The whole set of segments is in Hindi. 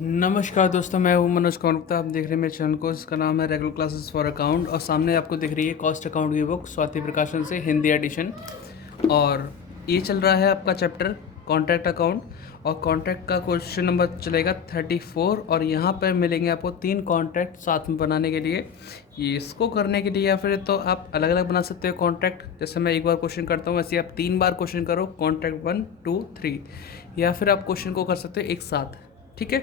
नमस्कार दोस्तों, मैं हूं मनोज कौरगुप्ता। आप देख रहे हैं मेरे चैनल को, इसका नाम है रेगुलर क्लासेस फॉर अकाउंट। और सामने आपको दिख रही है कॉस्ट अकाउंट की बुक, स्वाति प्रकाशन से, हिंदी एडिशन। और ये चल रहा है आपका चैप्टर कॉन्ट्रैक्ट अकाउंट। और कॉन्ट्रैक्ट का क्वेश्चन नंबर चलेगा 34। और यहाँ पर मिलेंगे आपको 3 कॉन्ट्रैक्ट साथ में बनाने के लिए। ये इसको करने के लिए या फिर तो आप अलग अलग बना सकते हो कॉन्ट्रैक्ट। जैसे मैं एक बार क्वेश्चन करता हूँ, वैसे आप 3 बार क्वेश्चन करो, कॉन्ट्रैक्ट 1 2 3। या फिर आप क्वेश्चन को कर सकते हो एक साथ। ठीक है।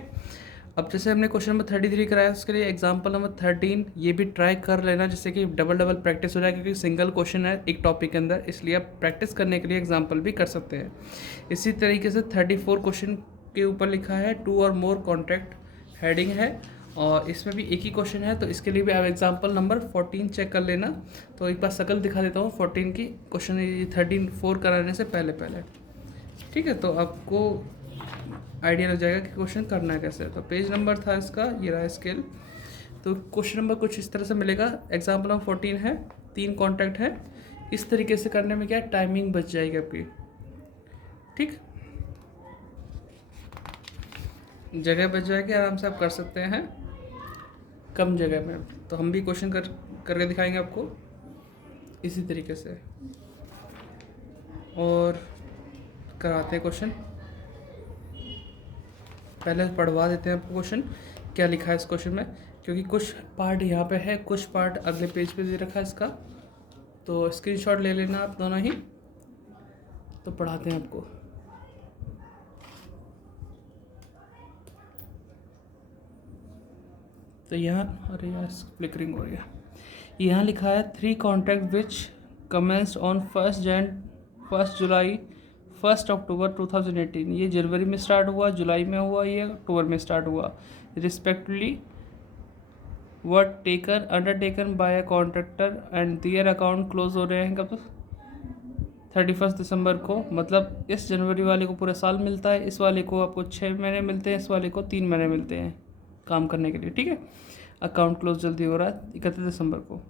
अब जैसे हमने क्वेश्चन नंबर 33 कराया, उसके लिए एग्जाम्पल नंबर 13 ये भी ट्राई कर लेना, जिससे कि डबल डबल प्रैक्टिस हो जाए, क्योंकि सिंगल क्वेश्चन है एक टॉपिक के अंदर, इसलिए आप प्रैक्टिस करने के लिए एग्जाम्पल भी कर सकते हैं। इसी तरीके से 34 क्वेश्चन के ऊपर लिखा है 2 और मोर कॉन्ट्रैक्ट, हेडिंग है। और इसमें भी एक ही क्वेश्चन है, तो इसके लिए भी आप एग्जाम्पल नंबर 14 चेक कर लेना। तो एक बार शकल दिखा देता हूँ 14 की, क्वेश्चन 34 कराने से पहले पहले। ठीक है, तो आपको आइडिया लग जाएगा कि क्वेश्चन करना है कैसे। तो पेज नंबर था इसका, ये रहा स्केल। तो क्वेश्चन नंबर कुछ इस तरह से मिलेगा। एग्जाम्पल नंबर 14 है, 3 कॉन्टैक्ट है। इस तरीके से करने में क्या टाइमिंग बच जाएगी आपकी। ठीक, जगह बच जाएगी, आराम से आप कर सकते हैं कम जगह में। तो हम भी क्वेश्चन करके दिखाएंगे आपको इसी तरीके से। और कराते हैं क्वेश्चन, पहले पढ़वा देते हैं आपको क्वेश्चन क्या लिखा है इस क्वेश्चन में, क्योंकि कुछ पार्ट यहाँ पे है, कुछ पार्ट अगले पेज पे दे रखा है इसका। तो स्क्रीनशॉट ले लेना आप दोनों ही। तो पढ़ाते हैं आपको। तो यहाँ, अरे यार फ्लिकरिंग हो रही है। यहाँ लिखा है 3 कॉन्ट्रैक्ट विच कमेंस्ड ऑन 1 जुलाई 1 अक्टूबर 2018। ये जनवरी में स्टार्ट हुआ, जुलाई में हुआ, ये अक्टूबर में स्टार्ट हुआ। Respectively word taker undertaken by a contractor and their account close हो रहे हैं कब? 31 दिसंबर को। मतलब इस जनवरी वाले को पूरा साल मिलता है, इस वाले को आपको 6 महीने मिलते हैं, इस वाले को 3 महीने मिलते हैं काम करने के लिए। ठीक है, अकाउंट क्लोज जल्दी हो रहा है 31 दिसंबर को।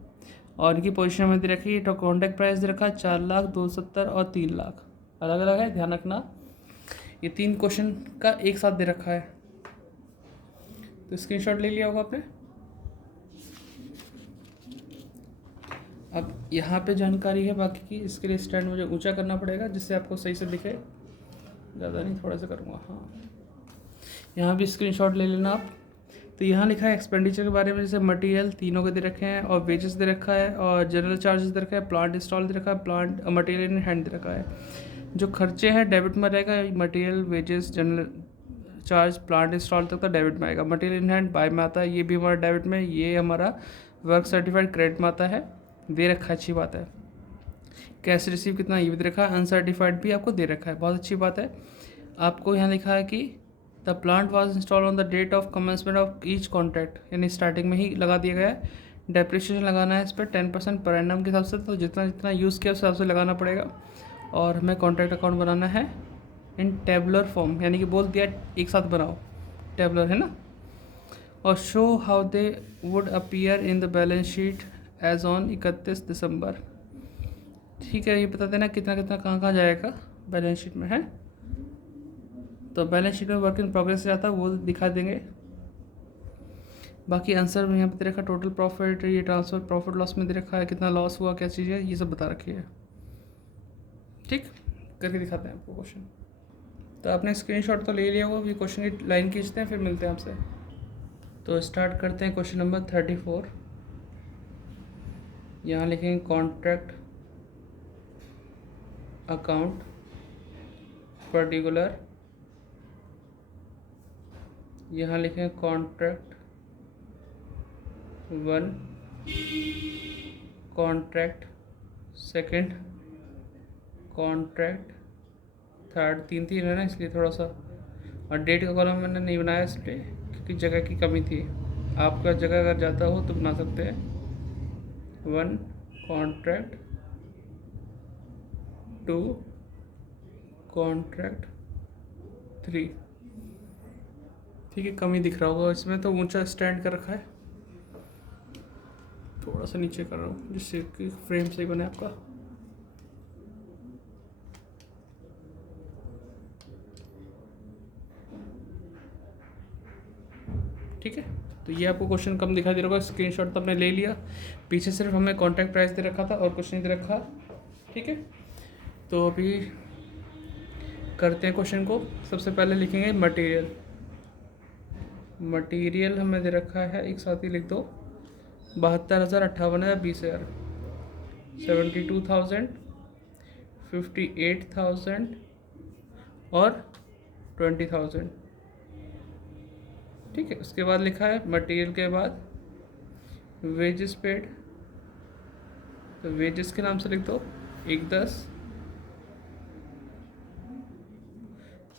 और इनकी पोजीशन में दे रखी है, तो कॉन्टैक्ट प्राइस दे रखा है 4 लाख, 270 और 3 लाख, अलग अलग है, ध्यान रखना। ये 3 क्वेश्चन का एक साथ दे रखा है। तो स्क्रीनशॉट ले लिया होगा आपने। अब यहाँ पे जानकारी है बाकी की, इसके लिए स्टैंड मुझे ऊंचा करना पड़ेगा जिससे आपको सही से दिखे। ज़्यादा नहीं, थोड़ा सा करूँगा। हाँ, यहाँ भी स्क्रीनशॉट ले लेना आप। तो यहाँ लिखा है एक्सपेंडिचर के बारे में, जैसे मटेरियल तीनों के दे रखे हैं, और वेजेस दे रखा है, और जनरल चार्जेस दे रखा है, प्लांट इंस्टॉल दे रखा है, प्लांट मटेरियल इन हैंड दे रखा है। जो खर्चे हैं डेबिट में रहेगा, material, wages, general charge, plant install तक तो डेबिट में आएगा। मटेरियल इन हैंड बाय में आता है, ये भी हमारा डेबिट में। ये हमारा वर्क सर्टिफाइड क्रेडिट में आता है, दे रखा है, अच्छी बात है। कैश रिसीव कितना, ये भी दे रखा है। अनसर्टिफाइड भी आपको दे रखा है, बहुत अच्छी बात है। आपको यहाँ लिखा है कि the plant was install on the date of commencement of each contract, यानी स्टार्टिंग में ही लगा दिया गया है। डेप्रिसिएशन लगाना है इस पर 10% पर एनम के हिसाब से, तो जितना जितना यूज़ किया उस हिसाब से लगाना पड़ेगा। और हमें कॉन्ट्रैक्ट अकाउंट बनाना है इन टेबुलर फॉर्म, यानी कि बोल दिया एक साथ बनाओ, टेबुलर है ना। और show how they would appear in the balance sheet as on 31 दिसंबर। ठीक है, ये बता देना कितना कितना कहाँ कहाँ जाएगा बैलेंस शीट में है। तो बैलेंस शीट में वर्क इन प्रोग्रेस जाता है, वो दिखा देंगे। बाकी आंसर में यहाँ पे दे रखा टोटल प्रॉफिट, ये ट्रांसफर प्रॉफिट लॉस में दे रखा है, कितना लॉस हुआ, क्या चीज़ है, ये सब बता रखी है। ठीक, करके दिखाते हैं आपको क्वेश्चन। तो आपने स्क्रीनशॉट तो ले लिया होगा, अभी क्वेश्चन की लाइन खींचते हैं, फिर मिलते हैं आपसे। तो स्टार्ट करते हैं क्वेश्चन नंबर 34। यहाँ लिखेंगे कॉन्ट्रैक्ट अकाउंट पर्टिकुलर, यहाँ लिखें कॉन्ट्रैक्ट 1, कॉन्ट्रैक्ट 2, कॉन्ट्रैक्ट 3, 3 है ना, इसलिए थोड़ा सा। और डेट का कॉलम मैंने नहीं बनाया इसलिए, क्योंकि जगह की कमी थी। आपका जगह अगर ज़्यादा हो तो बना सकते हैं। 1 कॉन्ट्रैक्ट, 2 कॉन्ट्रैक्ट, 3। ठीक है, कमी दिख रहा होगा इसमें, तो ऊंचा स्टैंड कर रखा है, थोड़ा सा नीचे कर रहा हूँ जिससे कि फ्रेम सही बने आपका। ठीक है, तो ये आपको क्वेश्चन कम दिखाई दे रहा होगा, स्क्रीनशॉट तो आपने ले लिया। पीछे सिर्फ हमें कॉन्ट्रैक्ट प्राइस दे रखा था और कुछ नहीं दे रखा। ठीक है, तो अभी करते हैं क्वेश्चन को। सबसे पहले लिखेंगे मटेरियल। मटेरियल हमें दे रखा है, एक साथ ही लिख दो, 72,000, 58,000, 20,000, 72,000, 58,000 और 20,000। ठीक है, उसके बाद लिखा है मटेरियल के बाद वेजेस पेड, तो वेजेस के नाम से लिख दो 1,10,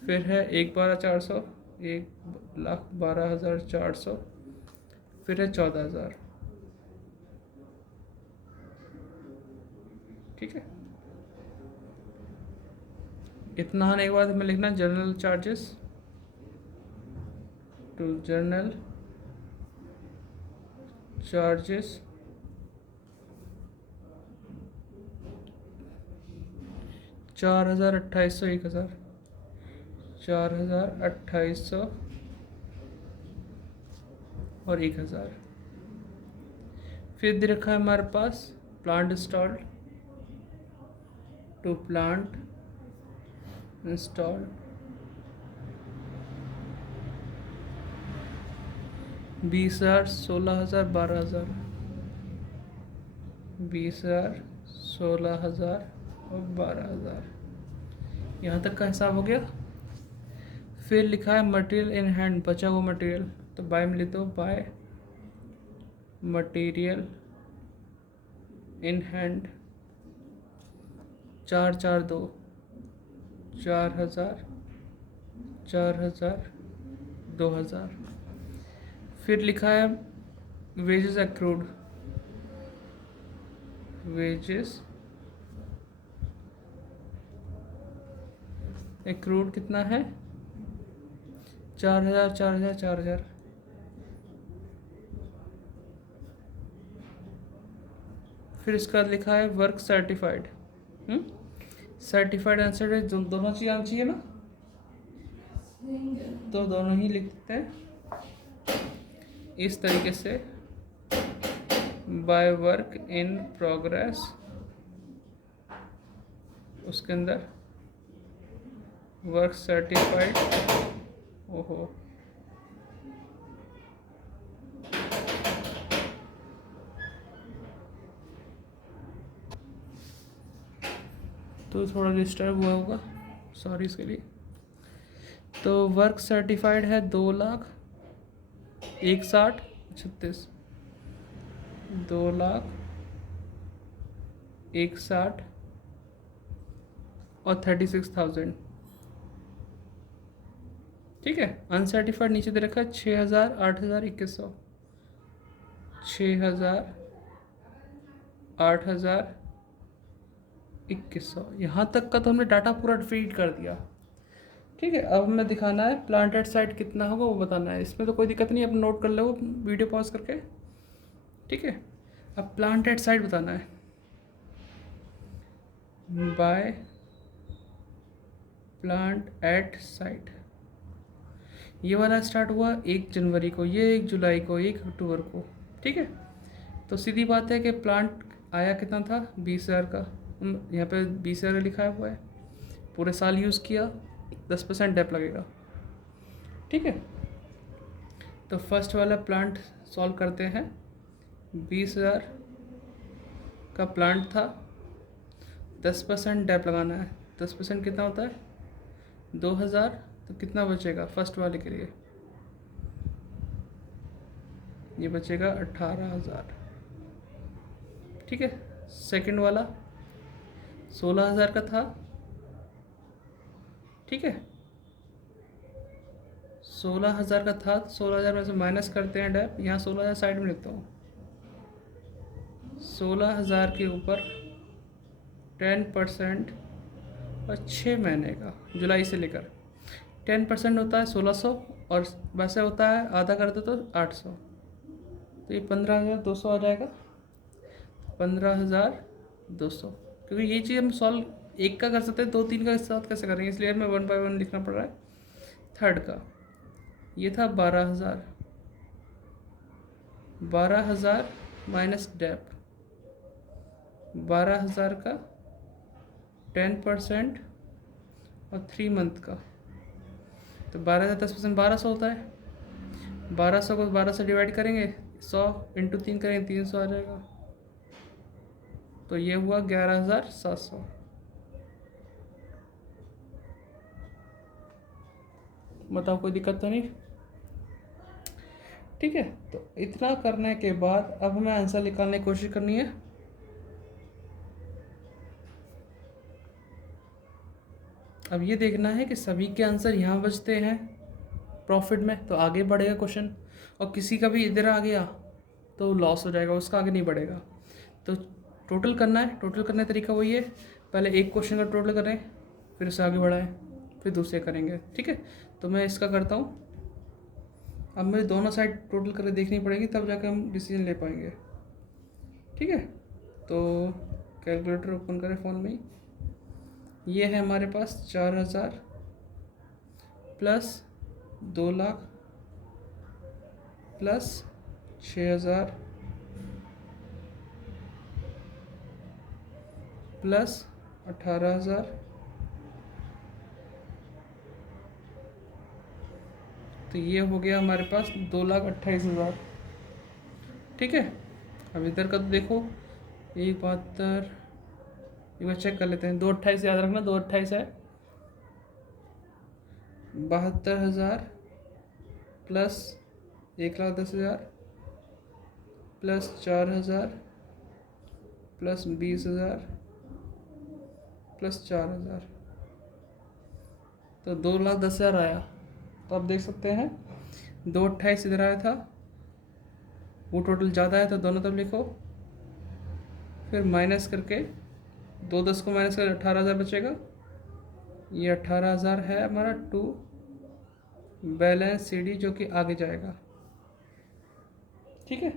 फिर है 1,12,400, 1,12,400, फिर है 14,000। ठीक है, इतना आने के बाद हमें लिखना general charges, to general charges 4,000, 2,800, 1,000, 4,000, 2,800 और 1,000। फिर दे रखा है हमारे पास plant installed, two plant installed 20,000, 16,000, 12,000, 20,000, 16,000 और 12,000। यहाँ तक का हिसाब हो गया। फिर लिखा है मटेरियल इन हैंड, बचा हुआ मटेरियल, तो बाय में लिख दो, बाय मटेरियल इन हैंड 4,4,2, 4,000, 4,000, 2,000। फिर लिखा है वेजेस एक्रूड, वेजेस एक्रूड कितना है, 4,000, 4,000, 4,000। फिर इसका लिखा है वर्क सर्टिफाइड, सर्टिफाइड आंसर है, दोनों चीज़ आनी चाहिए ना, तो दोनों ही लिख देते हैं इस तरीके से, बाय वर्क इन प्रोग्रेस, उसके अंदर वर्क सर्टिफाइड, ओहो तो थोड़ा डिस्टर्ब हुआ होगा, सॉरी इसके लिए। तो वर्क सर्टिफाइड है 2,61,36, 2,61,60 और 36,000। ठीक है, अनसर्टिफाइड नीचे दे रखा है 6,000, 8,000, 2,100, 6,000, 8,000, 2,100। यहाँ तक का तो हमने डाटा पूरा फीड कर दिया। ठीक है, अब हमें दिखाना है प्लांटेड साइड कितना होगा वो बताना है। इसमें तो कोई दिक्कत नहीं, आप नोट कर लो वीडियो पॉज करके। ठीक है, अब प्लांटेड साइड बताना है, बाय प्लांट एट साइट। ये वाला स्टार्ट हुआ 1 जनवरी को, ये 1 जुलाई को, 1 अक्टूबर को। ठीक है, तो सीधी बात है कि प्लांट आया कितना था, 20,000 का, यहाँ पे 20,000 लिखा हुआ है, पूरे साल यूज़ किया, 10% डेप लगेगा। ठीक है, तो फर्स्ट वाला प्लांट सॉल्व करते हैं। 20,000 का प्लांट था, 10% डेप लगाना है, 10% कितना होता है, 2,000, तो कितना बचेगा फर्स्ट वाले के लिए, ये बचेगा 18,000। ठीक है, सेकंड वाला 16,000 का था। ठीक है, 16,000 का था, 16,000 में से माइनस करते हैं डेप, यहाँ 16,000 साइड में लिखता हूँ, 16,000 के ऊपर 10% और 6 महीने का, जुलाई से लेकर 10% होता है 1,600, और वैसे होता है आधा कर दो तो 800, तो ये 15,200 आ जाएगा, 15,200। क्योंकि ये चीज़ हम सॉल्व एक का कर सकते हैं, 2 3 का साथ कैसे करेंगे, इसलिए हमें 1 बाय 1 लिखना पड़ रहा है। थर्ड का ये था 12,000, 12,000 माइनस डेप, 12,000 का 10% और 3 मंथ का, तो 12,000 10% 1200 होता है। 1200 को 12 से डिवाइड करेंगे, 100 इंटू 3 करेंगे, 300 आ जाएगा। तो ये हुआ 11,700। बताओ कोई दिक्कत तो नहीं? ठीक है, तो इतना करने के बाद अब हमें आंसर निकालने की कोशिश करनी है। अब ये देखना है कि सभी के आंसर यहाँ बचते हैं प्रॉफिट में, तो आगे बढ़ेगा क्वेश्चन, और किसी का भी इधर आ गया तो लॉस हो जाएगा, उसका आगे नहीं बढ़ेगा। तो टोटल करना है, टोटल करने का तरीका वही है, पहले एक क्वेश्चन का टोटल करें, फिर उसे आगे बढ़ाएं, फिर दूसरे करेंगे। ठीक है, तो मैं इसका करता हूँ। अब मुझे दोनों साइड टोटल करके देखनी पड़ेगी, तब जाकर हम डिसीजन ले पाएंगे। ठीक है, तो कैलकुलेटर ओपन करें फ़ोन में ही। ये है हमारे पास 4,000 प्लस 2 लाख प्लस 6,000 प्लस 18,000, तो ये हो गया हमारे पास 2,28,000। ठीक है, अब इधर का तो देखो, 1,72, एक बार चेक कर लेते हैं। 2,28 याद रखना, 2,28 है। 72,000 प्लस 1,10,000 प्लस 4,000 प्लस 20,000 प्लस 4,000, तो 2,10,000 आया। तो आप देख सकते हैं 2,28 इधर आया था, वो टोटल ज़्यादा है, तो दोनों तरफ लिखो, फिर माइनस करके 2 10 को माइनस कर 18,000 बचेगा। ये 18,000 है हमारा टू बैलेंस CD, जो कि आगे जाएगा। ठीक है,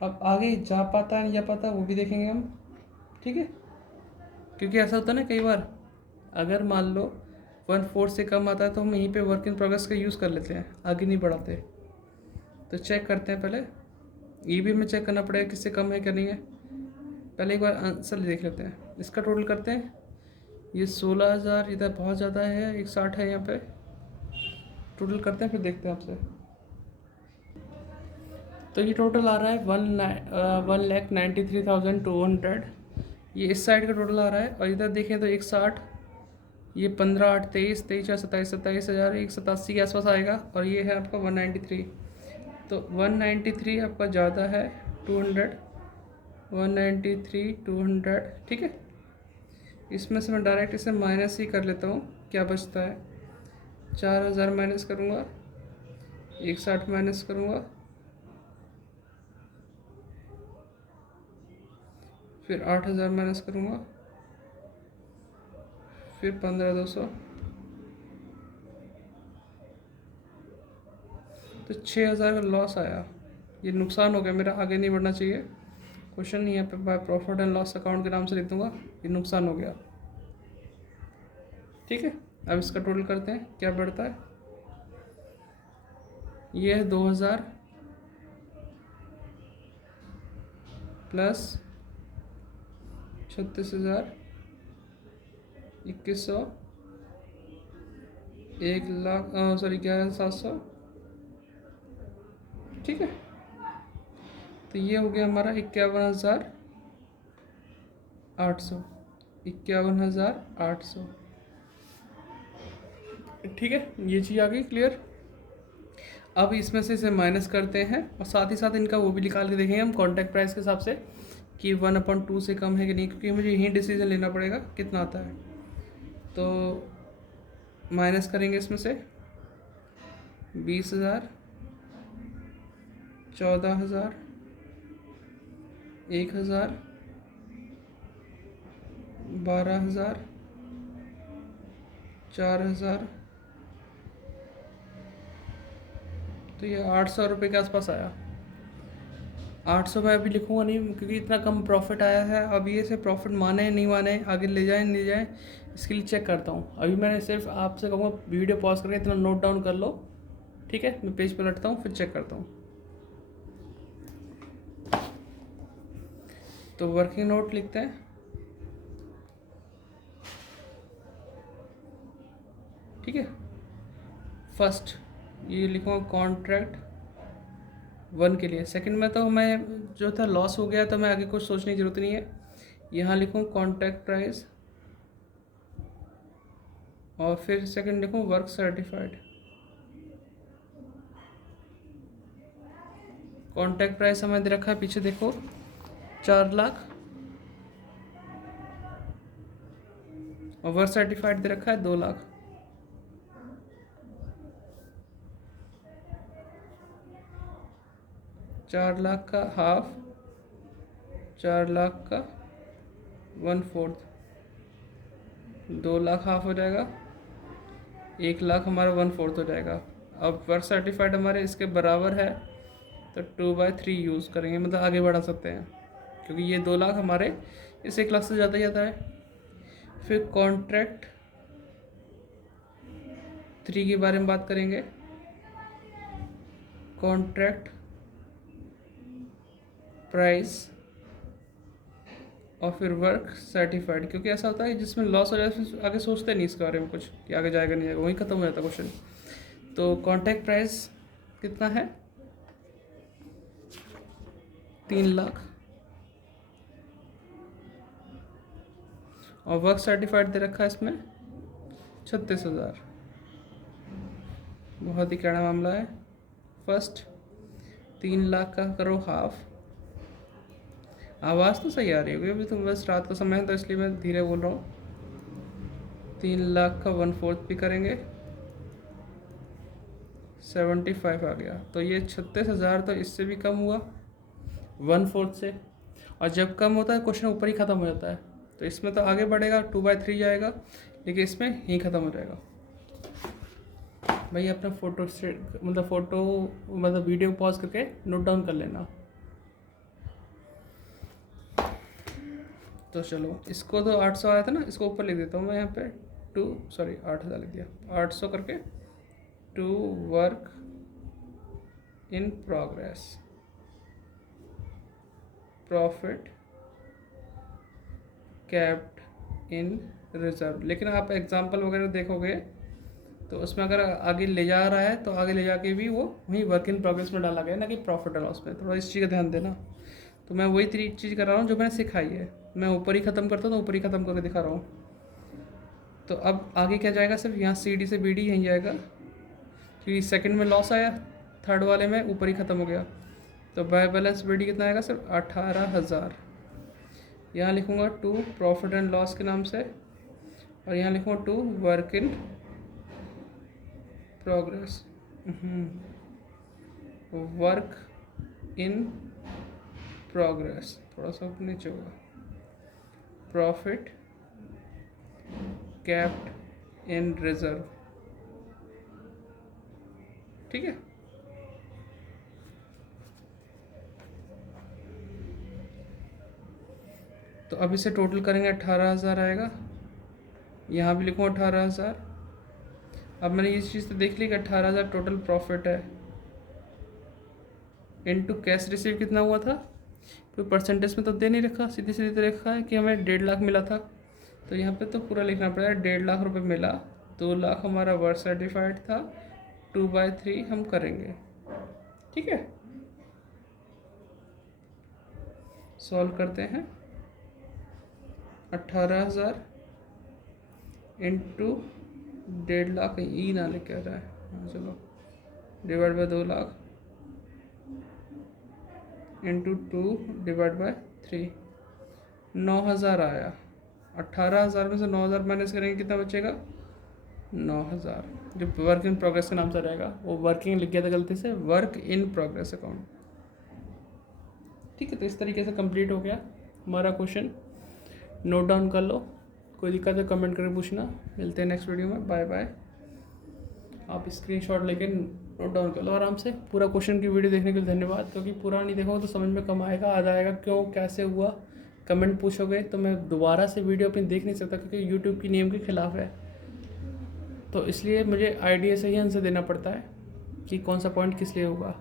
अब आगे जा पाता है नहीं जा पाता वो भी देखेंगे हम। ठीक है, क्योंकि ऐसा होता है ना कई बार, अगर मान लो 1/4 से कम आता है तो हम यहीं पे वर्क इन प्रोग्रेस का यूज़ कर लेते हैं, आगे नहीं बढ़ाते। तो चेक करते हैं, पहले भी में चेक करना पड़ेगा किससे कम है क्या नहीं है। पहले एक बार आंसर देख लेते हैं, इसका टोटल करते हैं। ये 16,000 इधर बहुत ज़्यादा है, 160 है यहाँ पे, टोटल करते हैं फिर देखते हैं आपसे। तो ये टोटल आ रहा है 1,93,200, ये इस साइड का टोटल आ रहा है। और इधर देखें तो 160, ये 15 8 23 23 4 27 27,000, 187 के आसपास आएगा। और ये है आपका 193, तो 193 आपका ज़्यादा है 200, 193 200। ठीक है, इसमें से मैं डायरेक्ट इसे माइनस ही कर लेता हूँ, क्या बचता है 4,000 माइनस करूँगा, 160 माइनस करूँगा, फिर 8,000 माइनस करूँगा, फिर 15,200, तो 6,000 का लॉस आया। ये नुकसान हो गया मेरा, आगे नहीं बढ़ना चाहिए। क्वेश्चन यहाँ पे by profit and loss account के नाम से लिख दूँगा, ये नुकसान हो गया। ठीक है, अब इसका टोटल करते हैं क्या बढ़ता है। ये है 2,000 प्लस 36,000, 2,100, 11,700। ठीक है, तो ये हो गया हमारा 51,800, 51,800। ठीक है, ये चीज़ आ गई क्लियर। अब इसमें से इसे माइनस करते हैं, और साथ ही साथ इनका वो भी निकाल के देखेंगे हम कॉन्ट्रैक्ट प्राइस के हिसाब से कि 1/2 से कम है कि नहीं, क्योंकि मुझे यही डिसीजन लेना पड़ेगा कितना आता है। तो माइनस करेंगे इसमें से 20,000, 14,000, 1,000, 12,000, 4,000, तो ये 800 रुपये के आसपास आया। 800 मैं अभी लिखूँगा नहीं, क्योंकि इतना कम प्रॉफिट आया है। अब ये से प्रॉफिट माने नहीं माने, आगे ले जाए नहीं जाए, इसके लिए चेक करता हूँ। अभी मैंने सिर्फ आपसे कहूँगा वीडियो पॉज करके इतना नोट डाउन कर लो। ठीक है, मैं पेज पर लटता हूँ, फिर चेक करता हूँ। तो वर्किंग नोट लिखते हैं, ठीक है। फर्स्ट ये लिखूँगा कॉन्ट्रैक्ट 1 के लिए। सेकंड में तो मैं जो था लॉस हो गया, तो मैं आगे कुछ सोचने की ज़रूरत नहीं है। यहाँ लिखूँ कॉन्ट्रैक्ट प्राइस और फिर सेकंड लिखूँ वर्क सर्टिफाइड। कॉन्ट्रैक्ट प्राइस हमें दे रखा है, पीछे देखो 4 लाख, और वर्क सर्टिफाइड दे रखा है 2 लाख। चार लाख का हाफ, 4 लाख का 1/4, 2 लाख हाफ हो जाएगा, 1 लाख हमारा 1/4 हो जाएगा। अब वर्क सर्टिफाइड हमारे इसके बराबर है, तो 2/3 यूज़ करेंगे, मतलब आगे बढ़ा सकते हैं, क्योंकि ये 2 लाख हमारे इस 1 लाख से ज़्यादा ही आता है। फिर कॉन्ट्रैक्ट 3 के बारे में बात करेंगे। कॉन्ट्रैक्ट प्राइस और फिर वर्क सर्टिफाइड, क्योंकि ऐसा होता है जिसमें लॉस हो जाए फिर आगे सोचते नहीं इसके बारे में कुछ कि आगे जाएगा नहीं जाएगा, वहीं ख़त्म हो जाता क्वेश्चन। तो कॉन्ट्रैक्ट प्राइस कितना है 3 लाख, और वर्क सर्टिफाइड दे रखा है इसमें 36,000। बहुत ही कड़ा मामला है। फर्स्ट 3 लाख का करो हाफ। आवाज़ तो सही आ रही होगी, अभी तो बस रात का समय है तो इसलिए मैं धीरे बोल रहा हूँ। 3 लाख का 1/4 भी करेंगे, 75 आ गया। तो ये 36,000 तो इससे भी कम हुआ 1/4 से, और जब कम होता है क्वेश्चन ऊपर ही ख़त्म हो जाता है। तो इसमें तो आगे बढ़ेगा 2/3 जाएगा, लेकिन इसमें ही ख़त्म हो जाएगा। भाई अपना मतलब वीडियो पॉज करके नोट डाउन कर लेना। तो चलो, इसको तो 800 आया था ना, इसको ऊपर लिख देता हूँ मैं यहाँ पे 8,000 लिख दिया, 800 करके to work in progress, profit capped in reserve. लेकिन आप एग्जांपल वगैरह देखोगे तो उसमें अगर आगे ले जा रहा है तो आगे ले जाके भी वो वहीं वर्क इन प्रोग्रेस में डाला गया, ना कि प्रॉफिट और लॉस में। थोड़ा इस चीज़ का ध्यान देना। तो मैं वही चीज़ कर रहा हूँ जो मैंने सिखाई है। मैं ऊपर ही ख़त्म करता हूँ तो ऊपर ही ख़त्म करके दिखा रहा हूँ। तो अब आगे क्या जाएगा, सिर्फ यहाँ CD से BD यहीं जाएगा, क्योंकि सेकंड में लॉस आया, थर्ड वाले में ऊपर ही ख़त्म हो गया। तो बाय बैलेंस BD कितना आएगा, सिर्फ 18,000। यहाँ लिखूँगा 2 प्रॉफिट एंड लॉस के नाम से, और यहाँ लिखूँगा 2 work in progress, work in progress, थोड़ा सा नीचे होगा, प्रॉफिट कैप्ड इन रिजर्व। ठीक है। तो अब इसे टोटल करेंगे 18,000 आएगा, यहाँ भी लिखूँ 18,000। अब मैंने ये चीज़ तो देख ली कि 18,000 टोटल प्रॉफिट है, इनटू कैश रिसीव कितना हुआ था, कोई परसेंटेज में तो दे नहीं रखा, सीधे सीधे रखा है कि हमें 1.5 लाख मिला था। तो यहाँ पे तो पूरा लिखना पड़ेगा, 1.5 लाख रुपए मिला, 2 लाख हमारा वर्क सर्टिफाइड था, 2/3 हम करेंगे। ठीक है, सॉल्व करते हैं। 18,000 इंटू 1.5 लाख, ई ना लेके आ रहा है, हाँ चलो, divide by 2 lakh into 2 divide by 3, 9,000 आया। 18,000 में से 9,000 माइनस करेंगे, कितना बचेगा 9,000, जो वर्क इन प्रोग्रेस के नाम से रहेगा। वो वर्किंग लिख गया था गलती से, वर्क इन प्रोग्रेस अकाउंट। ठीक है, तो इस तरीके से कंप्लीट हो गया हमारा क्वेश्चन। नोट डाउन कर लो, कोई दिक्कत है कमेंट करके पूछना। मिलते हैं नेक्स्ट वीडियो में, बाय बाय। आप स्क्रीनशॉट लेके नोट डाउन कर लो आराम से। पूरा क्वेश्चन की वीडियो देखने के लिए धन्यवाद, क्योंकि पूरा नहीं देखोगे तो समझ में कम आएगा, आधा आएगा क्यों कैसे हुआ। कमेंट पूछोगे तो मैं दोबारा से वीडियो अपनी देख नहीं सकता, क्योंकि यूट्यूब की नियम के खिलाफ है। तो इसलिए मुझे आइडिया से ही आंसर देना पड़ता है कि कौन सा पॉइंट किस लिए होगा।